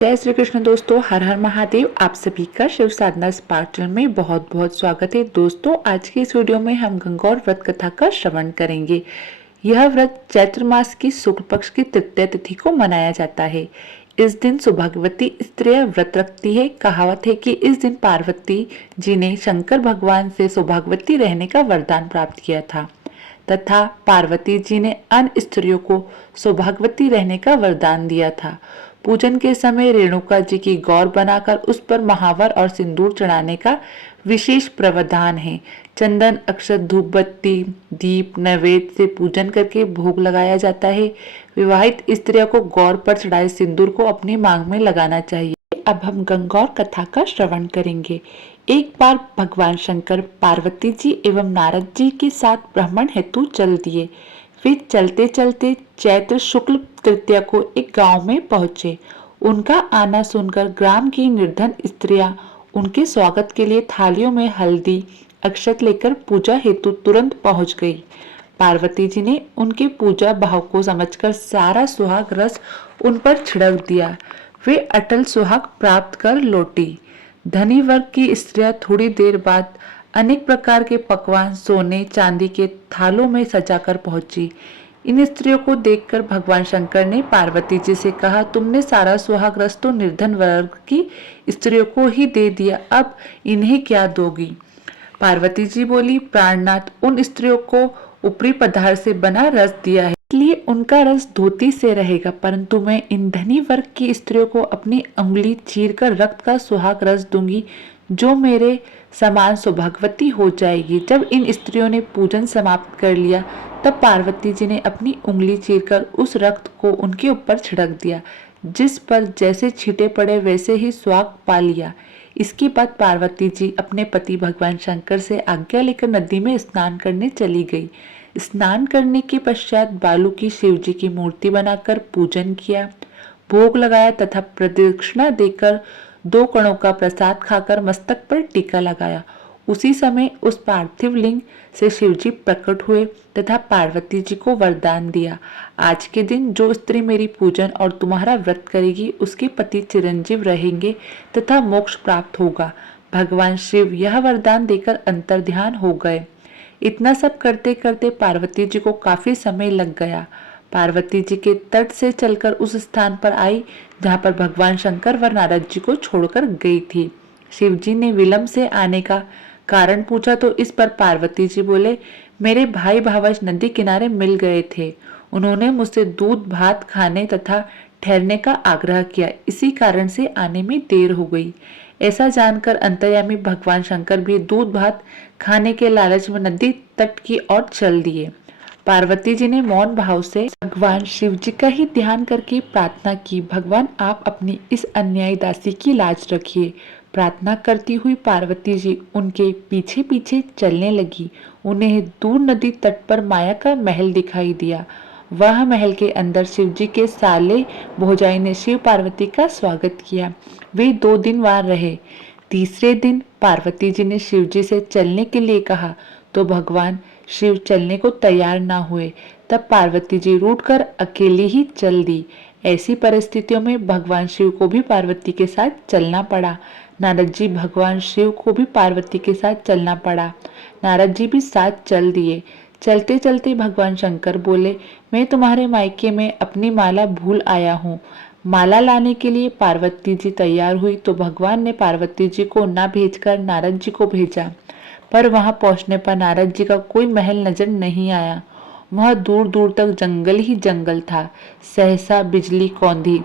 जय श्री कृष्ण दोस्तों, हर हर महादेव। आप सभी का शिव साधना स्पार्क चैनल में बहुत बहुत स्वागत है। दोस्तों, आज की इस वीडियो में हम गंगौर व्रत कथा का श्रवण करेंगे। यह व्रत चैत्र मास की शुक्ल पक्ष की तृतीया तिथि को मनाया जाता है। इस दिन सौभाग्यवती स्त्रियां व्रत रखती है। कहावत है कि इस दिन पार्वती जी ने शंकर भगवान से सौभाग्यवती रहने का वरदान प्राप्त किया था तथा पार्वती जी ने अन्य स्त्रियों को सौभाग्यवती रहने का वरदान दिया था। पूजन के समय रेणुका जी की गौर बनाकर उस पर महावर और सिंदूर चढ़ाने का विशेष प्रावधान है। चंदन, अक्षत, धूप बत्ती, दीप, नैवेद्य से पूजन करके भोग लगाया जाता है। विवाहित स्त्रियों को गौर पर चढ़ाए सिंदूर को अपनी मांग में लगाना चाहिए। अब हम गंगौर कथा का श्रवण करेंगे। एक बार भगवान शंकर पार्वती जी एवं नारद जी के साथ भ्रमण हेतु चल दिए। वे चलते चलते चैत्र शुक्ल तृतीया को एक गांव में पहुंचे। उनका आना सुनकर ग्राम की निर्धन स्त्रियां उनके स्वागत के लिए थालियों में हल्दी, अक्षत लेकर पूजा हेतु तुरंत पहुंच गई। पार्वती जी ने उनके पूजा भाव को समझकर सारा सुहाग रस उन पर छिड़क दिया। वे अटल सुहाग प्राप्त कर लौटी। धनी वर्ग की स्त्रियां थोड़ी देर बाद अनेक प्रकार के पकवान सोने चांदी के थालों में सजाकर पहुंची। इन स्त्रियों को देखकर भगवान शंकर ने पार्वती जी से कहा, तुमने सारा सुहाग रस तो निर्धन वर्ग की स्त्रियों को ही दे दिया, अब इन्हें क्या दोगी? पार्वती जी बोली, प्राणनाथ, उन स्त्रियों को ऊपरी पदार्थ से बना रस दिया है, इसलिए उनका रस धोती से रहेगा, परंतु मैं इन धनी वर्ग की स्त्रियों को अपनी उंगली चीरकर रक्त का सुहाग रस दूंगी, जो मेरे समान सौभाग्यवती हो जाएगी। जब इन स्त्रियों ने पूजन समाप्त कर लिया, तब पार्वती जी ने अपनी उंगली चीरकर उस रक्त को उनके ऊपर छिड़क दिया। जिस पर जैसे छींटे पड़े वैसे ही सुहाग पा लिया। इसके बाद पार्वती जी अपने पति भगवान शंकर से आज्ञा लेकर नदी में स्नान करने चली गई। स्नान करने के पश्चात बालू की शिव जी की मूर्ति बनाकर पूजन किया, भोग लगाया तथा प्रदक्षिणा देकर 2 कणों का प्रसाद खाकर मस्तक पर टीका लगाया। उसी समय उस पार्थिव लिंग से शिवजी प्रकट हुए तथा पार्वती जी को वरदान दिया, आज के दिन जो स्त्री मेरी पूजन और तुम्हारा व्रत करेगी उसके पति चिरंजीव रहेंगे तथा मोक्ष प्राप्त होगा। भगवान शिव यह वरदान देकर अंतर्ध्यान हो गए। इतना सब करते करते पार्वती जी को काफी समय लग गया। पार्वती जी के तट से चलकर उस स्थान पर आई जहाँ पर भगवान शंकर व नारद जी को छोड़कर गई थी। शिव जी ने विलंब से आने का कारण पूछा तो इस पर पार्वती जी बोले, मेरे भाई भावज नदी किनारे मिल गए थे। उन्होंने मुझसे दूध भात खाने तथा ठहरने का आग्रह किया, इसी कारण से आने में देर हो गई। ऐसा जानकर अंतर्यामी भगवान शंकर भी दूध भात खाने के लालच में नदी तट की ओर चल दिए। पार्वती जी ने मौन भाव से भगवान शिव जी का ही ध्यान करके प्रार्थना की, भगवान आप अपनी इस अन्यायी दासी की लाज रखिए। प्रार्थना करती हुई पार्वती जी उनके पीछे पीछे चलने लगी। उन्हें दूर नदी तट पर माया का महल दिखाई दिया। वह महल के अंदर शिव जी के साले भोजाई ने शिव पार्वती का स्वागत किया। वे 2 दिन वहां रहे। तीसरे दिन पार्वती जी ने शिव जी से चलने के लिए कहा तो भगवान शिव चलने को तैयार ना हुए। तब पार्वती जी रूठकर अकेली ही चल दी। ऐसी परिस्थितियों में भगवान शिव को भी पार्वती के साथ चलना पड़ा। नारद जी भगवान शिव को भी पार्वती के साथ चलना पड़ा। नारद जी भी साथ चल दिए। चलते चलते भगवान शंकर बोले, मैं तुम्हारे मायके में अपनी माला भूल आया हूँ। माला लाने के लिए पार्वती जी तैयार हुई तो भगवान ने पार्वती जी को न भेजकर नारद जी को भेजा, पर वहां पहुंचने पर नारद जी का कोई महल नजर नहीं आया। वह दूर दूर तक जंगल ही जंगल था। सहसा बिजली कौंधी।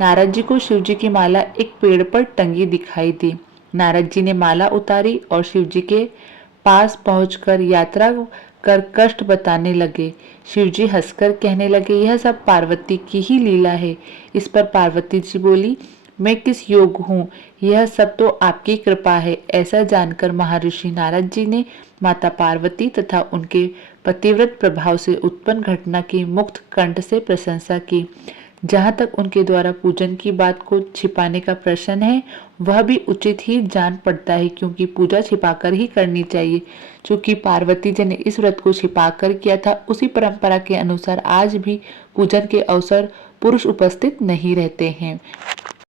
नारद जी को शिव जी की माला एक पेड़ पर टंगी दिखाई दी। नारद जी ने माला उतारी और शिव जी के पास पहुंचकर यात्रा कर कष्ट बताने लगे। शिव जी हंसकर कहने लगे, यह सब पार्वती की ही लीला है। इस पर पार्वती जी बोली, मैं किस योग हूँ, यह सब तो आपकी कृपा है। ऐसा जानकर महर्षि नारद जी ने माता पार्वती तथा उनके पतिव्रत प्रभाव से उत्पन्न घटना की मुक्त कंठ से प्रशंसा की। जहाँ तक उनके द्वारा पूजन की बात को छिपाने का प्रश्न है, वह भी उचित ही जान पड़ता है, क्योंकि पूजा छिपाकर ही करनी चाहिए। चूंकि पार्वती जी ने इस व्रत को छिपाकर किया था, उसी परंपरा के अनुसार आज भी पूजन के अवसर पुरुष उपस्थित नहीं रहते हैं।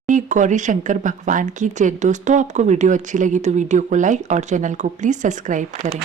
श्री गौरी शंकर भगवान की जय। दोस्तों आपको वीडियो अच्छी लगी तो वीडियो को लाइक और चैनल को प्लीज़ सब्सक्राइब करें।